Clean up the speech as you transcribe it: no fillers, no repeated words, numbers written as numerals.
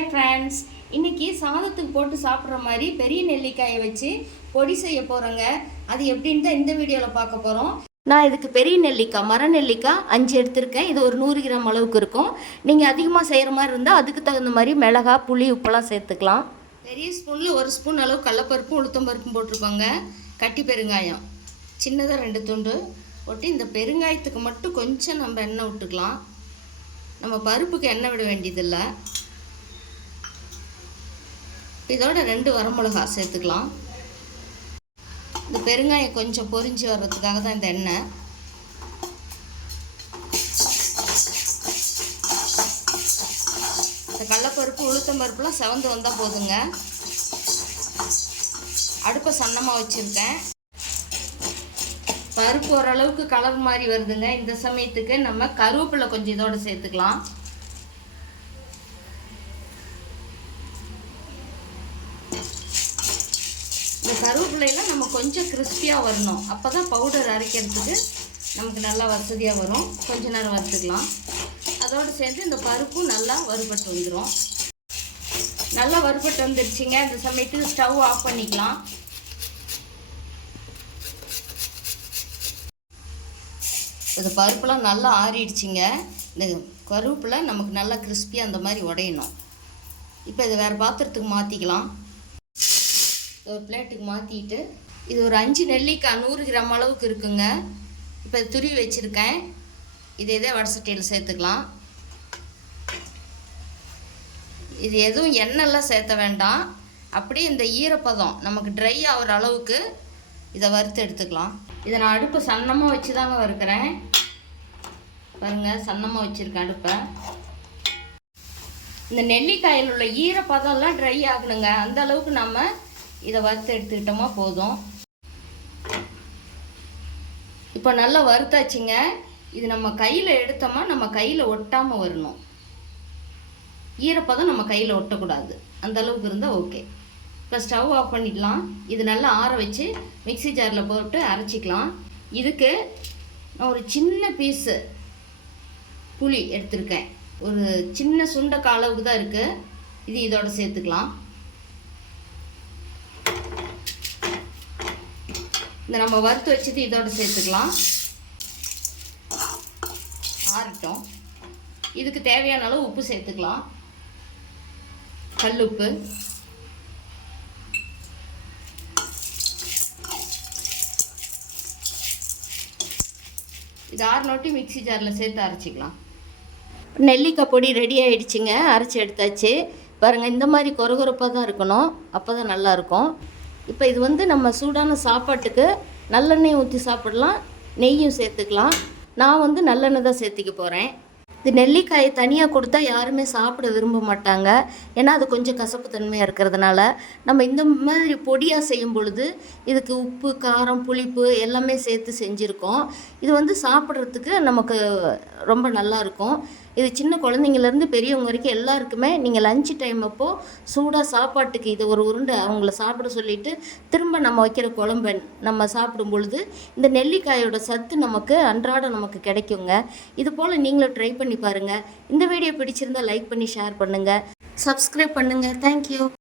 Hi friends, இன்றைக்கி சாதத்துக்கு போட்டு சாப்பிட்ற மாதிரி பெரிய நெல்லிக்காயை வச்சு பொடி செய்ய போகிறோங்க. அது எப்படின்னு தான் இந்த வீடியோவில் பார்க்க போகிறோம். நான் இதுக்கு பெரிய நெல்லிக்காய், மர நெல்லிக்காய் 5 எடுத்திருக்கேன். இது ஒரு 100 கிராம் அளவுக்கு இருக்கும். நீங்கள் அதிகமாக செய்கிற மாதிரி இருந்தால் அதுக்கு தகுந்த மாதிரி மிளகாய், புளி, உப்பெல்லாம் சேர்த்துக்கலாம். பெரிய ஸ்பூனில் 1 ஸ்பூன் அளவு கடலப்பருப்பும் உளுத்தம்பருப்பும் போட்டிருக்கோங்க. கட்டி பெருங்காயம் சின்னதாக 2 துண்டு போட்டு இந்த பெருங்காயத்துக்கு மட்டும் கொஞ்சம் நம்ம எண்ணெய் விட்டுக்கலாம். நம்ம பருப்புக்கு எண்ணெய் விட வேண்டியதில்லை. இதோட 2 வரமிளகா சேர்த்துக்கலாம். இந்த பெருங்காயம் கொஞ்சம் பொரிஞ்சு வர்றதுக்காக தான் இந்த எண்ணெய். இந்த கடலப்பருப்பு உளுத்தம்பருப்புலாம் செவந்து வந்தால் போதுங்க. அடுப்பை சன்னமாக வச்சுருக்கேன். பருப்பு ஓரளவுக்கு கலர் மாதிரி வருதுங்க. இந்த சமயத்துக்கு நம்ம கருவேப்பிலை கொஞ்சம் இதோட சேர்த்துக்கலாம். இந்த கருவேப்பிலையில் நம்ம கொஞ்சம் கிறிஸ்பியாக வரணும். அப்போ தான் பவுடர் அரைக்கிறதுக்கு நமக்கு நல்லா வசதியாக வரும். கொஞ்ச நேரம் வறுத்துக்கலாம். அதோடு சேர்ந்து இந்த பருப்பும் நல்லா வறுபட்டு வந்துடும். நல்லா வறுபட்டு வந்துடுச்சிங்க. இந்த சமயத்துக்கு ஸ்டவ் ஆஃப் பண்ணிக்கலாம். இந்த பருப்புலாம் நல்லா ஆறிடுச்சிங்க. இந்த கருவேப்பிலை நமக்கு நல்லா கிறிஸ்பியாக அந்த மாதிரி உடையணும். இப்போ இதை வேறு பாத்திரத்துக்கு மாற்றிக்கலாம். ஒரு பிளேட்டுக்கு மாற்றிட்டு இது ஒரு 5 நெல்லிக்காய் 100 கிராம் அளவுக்கு இருக்குங்க. இப்போ துருவி வச்சுருக்கேன். இதே வடசட்டியில் சேர்த்துக்கலாம். இது எதுவும் எண்ணெய்லாம் சேர்த்த வேண்டாம். அப்படியே இந்த ஈரப்பதம் நமக்கு ட்ரை ஆகிற அளவுக்கு இதை வறுத்து எடுத்துக்கலாம். இதை நான் அடுப்பை சன்னமாக வச்சு தாங்க வறுக்கிறேன். பாருங்கள், சன்னமாக வச்சுருக்கேன் அடுப்பை. இந்த நெல்லிக்காயில் உள்ள ஈரப்பதம்லாம் ட்ரை ஆகணுங்க. அந்த அளவுக்கு நம்ம இதை வறுத்து எடுத்துக்கிட்டோமா போதும். இப்போ நல்லா வறுத்தாச்சுங்க. இது நம்ம கையில் எடுத்தோமா நம்ம கையில் ஒட்டாமல் வரணும். ஈரப்பதம் நம்ம கையில் ஒட்டக்கூடாது. அந்த அளவுக்கு இருந்தால் ஓகே. இப்போ ஸ்டவ் ஆஃப் பண்ணிடலாம். இது நல்லா ஆற வச்சு மிக்ஸி ஜாரில் போட்டு அரைச்சிக்கலாம். இதுக்கு நான் ஒரு சின்ன பீஸு புளி எடுத்திருக்கேன். ஒரு சின்ன சுண்டைக்காய் அளவுக்கு தான் இருக்குது. இது இதோட சேர்த்துக்கலாம். இந்த நம்ம வறுத்து வச்சது இதோட சேர்த்துக்கலாம். ஆறட்டும். இதுக்கு தேவையான அளவு உப்பு சேர்த்துக்கலாம். கல்லுப்பு. இது ஆறுனோட்டி மிக்ஸி ஜாரில் சேர்த்து அரைச்சிக்கலாம். நெல்லிக்காய் பொடி ரெடி ஆகிடுச்சிங்க. அரைச்சி எடுத்தாச்சு. பாருங்கள், இந்த மாதிரி கொரகொரப்பாக தான் இருக்கணும். அப்போ தான் நல்லாயிருக்கும். இப்போ இது நம்ம சூடான சாப்பாட்டுக்கு நல்லெண்ணெய் ஊற்றி சாப்பிடலாம். நெய்யும் சேர்த்துக்கலாம். நான் நல்லெண்ணெய் தான் சேர்த்திக்க போகிறேன். இது நெல்லிக்காயை தனியாக கொடுத்தா யாருமே சாப்பிட விரும்ப மாட்டாங்க. ஏன்னா அது கொஞ்சம் கசப்பு தன்மையாக இருக்கிறதுனால நம்ம இந்த மாதிரி பொடியாக செய்யும் பொழுது இதுக்கு உப்பு, காரம், புளிப்பு எல்லாமே சேர்த்து செஞ்சுருக்கோம். இது சாப்பிட்றதுக்கு நமக்கு ரொம்ப நல்லாயிருக்கும். இது சின்ன குழந்தைங்கள்லேருந்து பெரியவங்க வரைக்கும் எல்லாருக்குமே நீங்கள் லஞ்ச் டைம் அப்போது சூடாக சாப்பாட்டுக்கு இது ஒரு உருண்டை அவங்கள சாப்பிட சொல்லிவிட்டு திரும்ப நம்ம வைக்கிற குழம்பு நம்ம சாப்பிடும் பொழுது இந்த நெல்லிக்காயோட சத்து நமக்கு அன்றாடம் நமக்கு கிடைக்குங்க. இது போல் நீங்களும் ட்ரை பண்ணி பாருங்கள். இந்த வீடியோ பிடிச்சிருந்தால் லைக் பண்ணி ஷேர் பண்ணுங்கள். சப்ஸ்கிரைப் பண்ணுங்கள். தேங்க்யூ.